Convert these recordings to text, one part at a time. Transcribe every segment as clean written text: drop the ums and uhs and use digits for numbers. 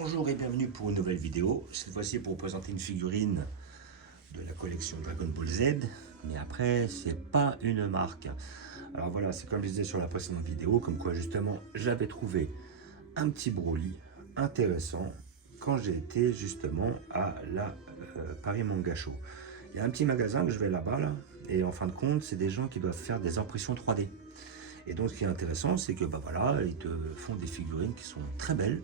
Bonjour et bienvenue pour une nouvelle vidéo. Cette fois-ci pour vous présenter une figurine de la collection Dragon Ball Z. Mais après, c'est pas une marque. Alors voilà, c'est comme je disais sur la précédente vidéo, comme quoi justement j'avais trouvé un petit Broly intéressant quand j'ai été justement à la Paris Manga Show. Il y a un petit magasin que je vais là-bas, là, et en fin de compte, c'est des gens qui doivent faire des impressions 3D. Et donc ce qui est intéressant, c'est que bah voilà, ils te font des figurines qui sont très belles,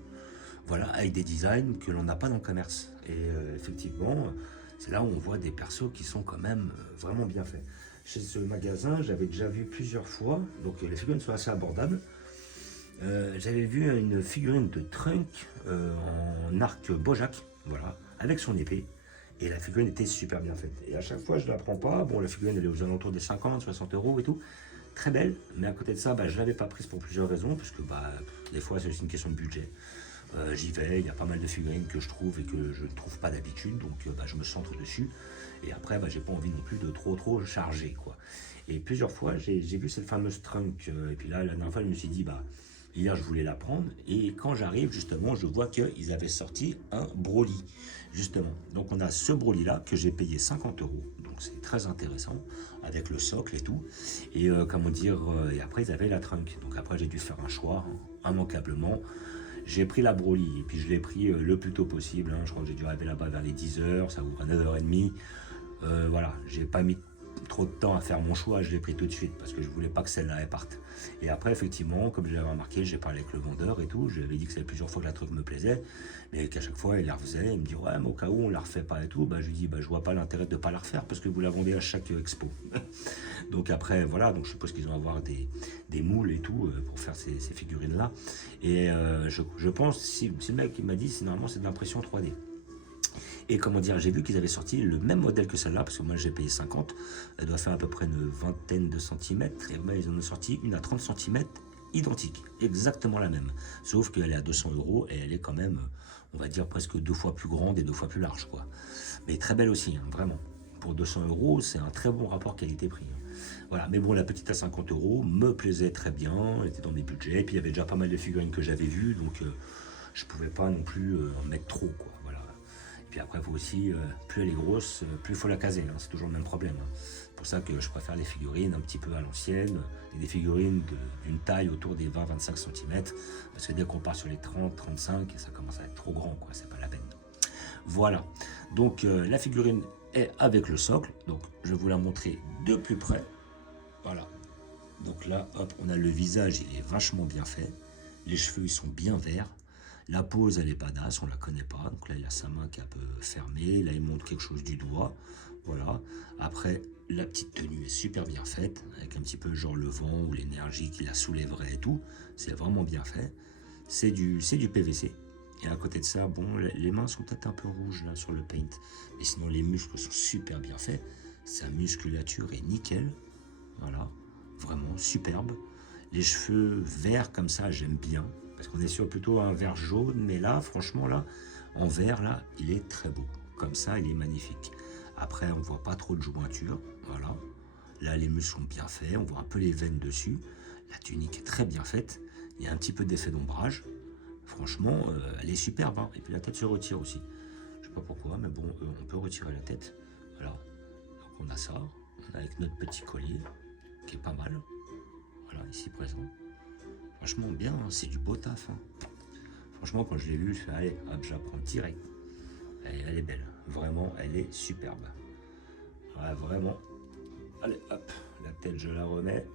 voilà, avec des designs que l'on n'a pas dans le commerce. Et effectivement, c'est là où on voit des persos qui sont quand même vraiment bien faits. Chez ce magasin, j'avais déjà vu plusieurs fois, donc les figurines sont assez abordables. J'avais vu une figurine de Trunk en arc Bojack, voilà, avec son épée. Et la figurine était super bien faite. Et à chaque fois, je ne la prends pas. Bon, la figurine, elle est aux alentours des 50, 60 euros et tout. Très belle, mais à côté de ça, bah, je ne l'avais pas prise pour plusieurs raisons, parce que bah, des fois, c'est aussi une question de budget. J'y vais, il y a pas mal de figurines que je trouve et que je ne trouve pas d'habitude, donc bah, je me centre dessus. Et après, bah, j'ai pas envie non plus de trop charger, quoi. Et plusieurs fois, j'ai vu cette fameuse Trunk, et puis là, la dernière fois, je me suis dit, bah, hier, je voulais la prendre, et quand j'arrive, justement, je vois qu'ils avaient sorti un Broly, justement. Donc, on a ce Broly-là, que j'ai payé 50 euros, donc c'est très intéressant, avec le socle et tout. Et comment dire, et après, ils avaient la Trunk. Donc après, j'ai dû faire un choix, hein, immanquablement. J'ai pris la Broly, et puis je l'ai pris le plus tôt possible, hein. Je crois que j'ai dû arriver là-bas vers les 10h, ça ouvre à 9h30. Voilà, j'ai pas mis trop de temps à faire mon choix, je l'ai pris tout de suite parce que je voulais pas que celle-là elle parte. Et après, effectivement, comme je l'avais remarqué, j'ai parlé avec le vendeur et tout, je lui avais dit que ça fait plusieurs fois que la truc me plaisait, mais qu'à chaque fois il la refaisait, il me dit ouais, mais au cas où on la refait pas et tout, bah je lui dis bah je vois pas l'intérêt de pas la refaire parce que vous la vendez à chaque expo. Donc après, voilà, donc je suppose qu'ils vont avoir des moules et tout pour faire ces figurines là. Et je pense, si le mec il m'a dit, normalement c'est de l'impression 3D. Et comment dire, j'ai vu qu'ils avaient sorti le même modèle que celle-là, parce que moi j'ai payé 50, elle doit faire à peu près une vingtaine de centimètres, et ben, ils en ont sorti une à 30 centimètres, identique, exactement la même. Sauf qu'elle est à 200 euros, et elle est quand même, on va dire, presque 2 fois plus grande et 2 fois plus large, quoi. Mais très belle aussi, hein, vraiment. Pour 200 euros, c'est un très bon rapport qualité-prix. Hein. Voilà, mais bon, la petite à 50 euros me plaisait très bien, elle était dans mes budgets, et puis il y avait déjà pas mal de figurines que j'avais vues, donc je pouvais pas non plus en mettre trop, quoi. Voilà. Puis après, il faut aussi, plus elle est grosse, plus il faut la caser. Hein. C'est toujours le même problème. Hein. C'est pour ça que je préfère les figurines un petit peu à l'ancienne, et des figurines d'une taille autour des 20-25 cm. Parce que dès qu'on part sur les 30-35, ça commence à être trop grand, quoi. C'est pas la peine. Voilà. Donc la figurine est avec le socle. Donc je vais vous la montrer de plus près. Voilà. Donc là, hop, on a le visage, il est vachement bien fait. Les cheveux, ils sont bien verts. La pose, elle est badass, on la connaît pas. Donc là, il a sa main qui est un peu fermée. Là, il montre quelque chose du doigt. Voilà. Après, la petite tenue est super bien faite, avec un petit peu genre le vent ou l'énergie qui la soulèverait et tout. C'est vraiment bien fait. C'est du PVC. Et à côté de ça, bon, les mains sont peut-être un peu rouges là sur le paint. Mais sinon, les muscles sont super bien faits. Sa musculature est nickel. Voilà. Vraiment superbe. Les cheveux verts comme ça, j'aime bien. Parce qu'on est sur plutôt un vert jaune, mais là, franchement, là, en vert, là, il est très beau. Comme ça, il est magnifique. Après, on voit pas trop de jointure, voilà. Là, les muscles sont bien faits, on voit un peu les veines dessus. La tunique est très bien faite. Il y a un petit peu d'effet d'ombrage. Franchement, elle est superbe, hein. Et puis la tête se retire aussi. Je sais pas pourquoi, mais bon, on peut retirer la tête. Voilà. Donc on a ça, on a avec notre petit collier, qui est pas mal. Voilà, ici présent. Franchement bien, hein, c'est du beau taf. Hein. Franchement, quand je l'ai vu, je fais allez, hop, j'apprends direct. Elle est belle, vraiment, elle est superbe. Ouais, vraiment. Allez, hop, la tête, je la remets.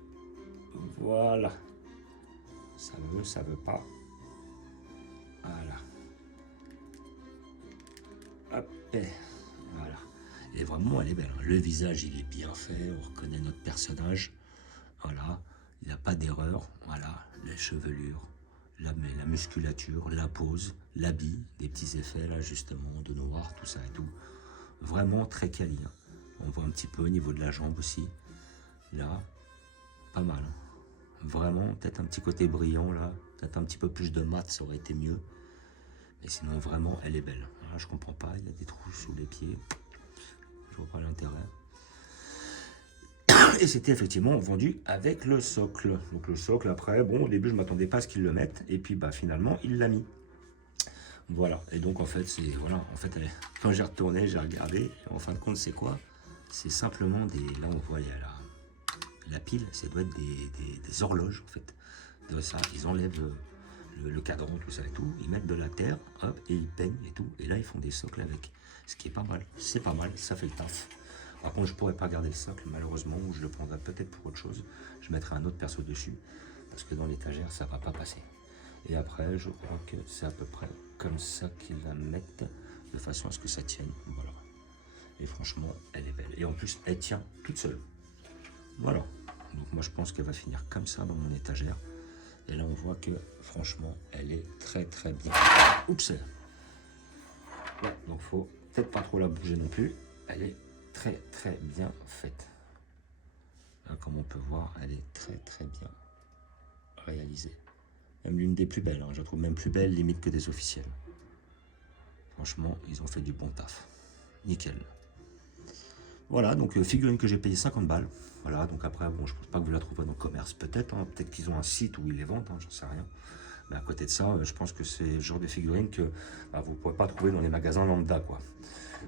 Voilà. Ça veut pas. Voilà. Hop, et voilà. Et vraiment, elle est belle. Le visage, il est bien fait, on reconnaît notre personnage. Voilà. Il n'y a pas d'erreur, voilà, les chevelures, la musculature, la pose, l'habit, des petits effets là justement de noir, tout ça et tout. Vraiment très quali. Hein. On voit un petit peu au niveau de la jambe aussi. Là, pas mal. Hein. Vraiment, peut-être un petit côté brillant là, peut-être un petit peu plus de mat, ça aurait été mieux. Mais sinon, vraiment, elle est belle. Là, je comprends pas, il y a des trous sous les pieds. Je vois pas l'intérêt. Et c'était effectivement vendu avec le socle. Donc le socle, après, bon, au début, je ne m'attendais pas à ce qu'ils le mettent. Et puis, bah, finalement, il l'a mis. Voilà, et donc en fait, c'est voilà, en fait, quand j'ai retourné, j'ai regardé, et en fin de compte, c'est quoi? C'est simplement des. Là, on voit, il y a la pile, ça doit être des horloges en fait. De ça, ils enlèvent le cadran, tout ça et tout, ils mettent de la terre, hop, et ils peignent et tout, et là, ils font des socles avec. Ce qui est pas mal, c'est pas mal, ça fait le taf. Par contre, je pourrais pas garder le socle, malheureusement, ou je le prendrais peut-être pour autre chose. Je mettrai un autre perso dessus, parce que dans l'étagère, ça va pas passer. Et après, je crois que c'est à peu près comme ça qu'ils la mettent, de façon à ce que ça tienne. Voilà. Et franchement, elle est belle. Et en plus, elle tient toute seule. Voilà. Donc moi, je pense qu'elle va finir comme ça dans mon étagère. Et là, on voit que, franchement, elle est très très bien. Oups. Ouais, donc faut peut-être pas trop la bouger non plus. Elle est très très bien faite. Là, comme on peut voir, elle est très très bien réalisée. Même l'une des plus belles, hein. Je la trouve même plus belle limite que des officielles. Franchement, ils ont fait du bon taf. Nickel. Voilà, donc figurine que j'ai payé 50 balles. Voilà, donc après, bon, je pense pas que vous la trouverez dans le commerce, peut-être. Hein, peut-être qu'ils ont un site où ils les vendent, hein, j'en sais rien. Mais à côté de ça, je pense que c'est le genre de figurine que bah, vous ne pourrez pas trouver dans les magasins lambda, quoi.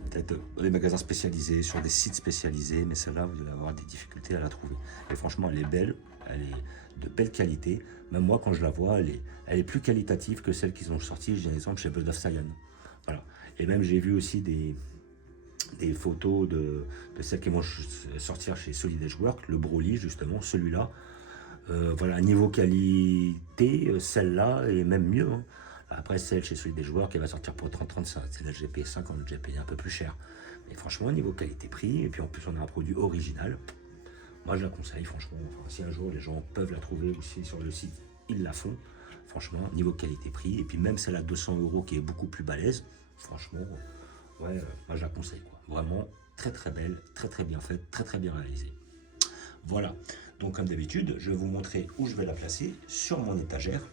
Peut-être dans les magasins spécialisés, sur des sites spécialisés, mais celle-là, vous allez avoir des difficultés à la trouver. Et franchement, elle est belle, elle est de belle qualité. Même moi, quand je la vois, elle est plus qualitative que celle qu'ils ont sortie, j'ai un exemple chez Blood of Cyan. Voilà. Et même, j'ai vu aussi des photos de celles qui vont sortir chez Solid Edge Work, le Broly, justement, celui-là. Voilà, niveau qualité, celle-là est même mieux. Hein. Après, celle chez celui des joueurs qui va sortir pour 30-35. C'est la GP 50, j'ai payé un peu plus cher. Mais franchement, niveau qualité-prix, et puis en plus, on a un produit original. Moi, je la conseille, franchement. Enfin, si un jour les gens peuvent la trouver aussi sur le site, ils la font. Franchement, niveau qualité-prix. Et puis même celle à 200 € qui est beaucoup plus balèze, franchement, ouais, moi, je la conseille, quoi. Vraiment, très très belle, très très bien faite, très très bien réalisée. Voilà, donc comme d'habitude, je vais vous montrer où je vais la placer sur mon étagère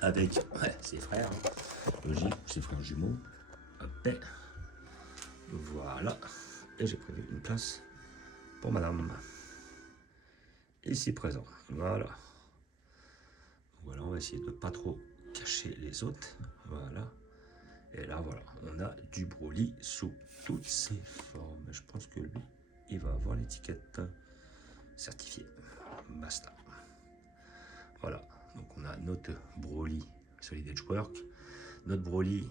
avec ses frères, logique, ses frères jumeaux. Hop, voilà, et j'ai prévu une place pour madame, ici présent. Voilà, voilà, on va essayer de ne pas trop cacher les autres. Voilà, et là voilà, on a du Broly sous toutes ses formes. Je pense que lui, il va avoir l'étiquette certifiée. Basta. Voilà, donc on a notre Broly Solid Edge Work, notre Broly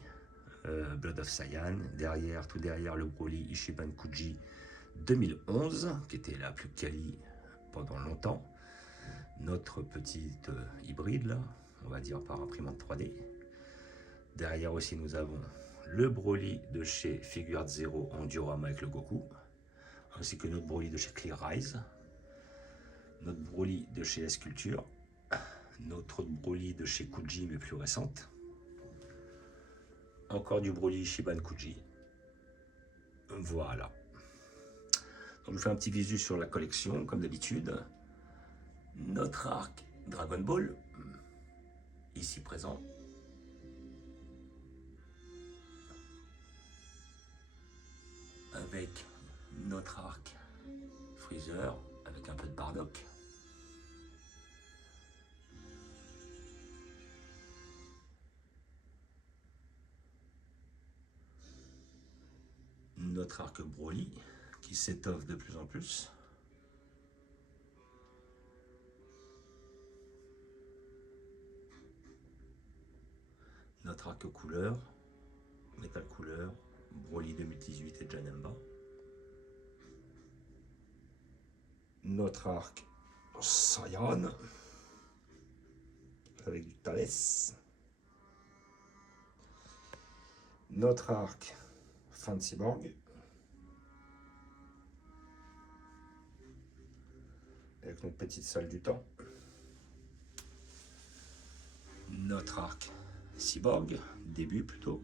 Blood of Cyan, derrière, tout derrière le Broly Ichiban Kuji 2011, qui était la plus quali pendant longtemps, notre petite hybride là, on va dire par imprimante 3D. Derrière aussi nous avons le Broly de chez Figuart Zero en diorama avec le Goku, ainsi que notre Broly de chez Clear Rise, notre Broly de chez S-Culture, notre Broly de chez Kuji mais plus récente, encore du Broly Shiban Kuji. Voilà. Donc je vous fais un petit visu sur la collection comme d'habitude. Notre arc Dragon Ball, ici présent. Avec notre arc Freezer, avec un peu de Bardock. Notre arc Broly, qui s'étoffe de plus en plus. Notre arc couleur, Metal Couleur, Broly 2018 et Janemba. Notre arc Saiyan, avec du Thalès. Notre arc Fancy Borg, avec notre petite salle du temps. Notre arc Cyborg, début plutôt.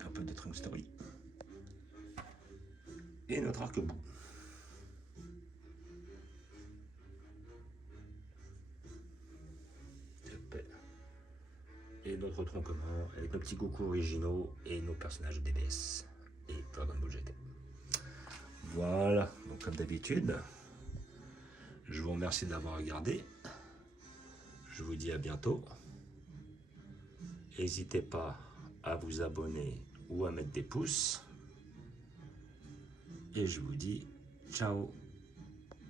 Un peu de Trunk Story. Et notre arc bout. Et notre tronc commun avec nos petits Goku originaux et nos personnages DBS et Dragon Ball GT. Voilà, donc comme d'habitude, je vous remercie d'avoir regardé. Je vous dis à bientôt. N'hésitez pas à vous abonner ou à mettre des pouces. Et je vous dis ciao.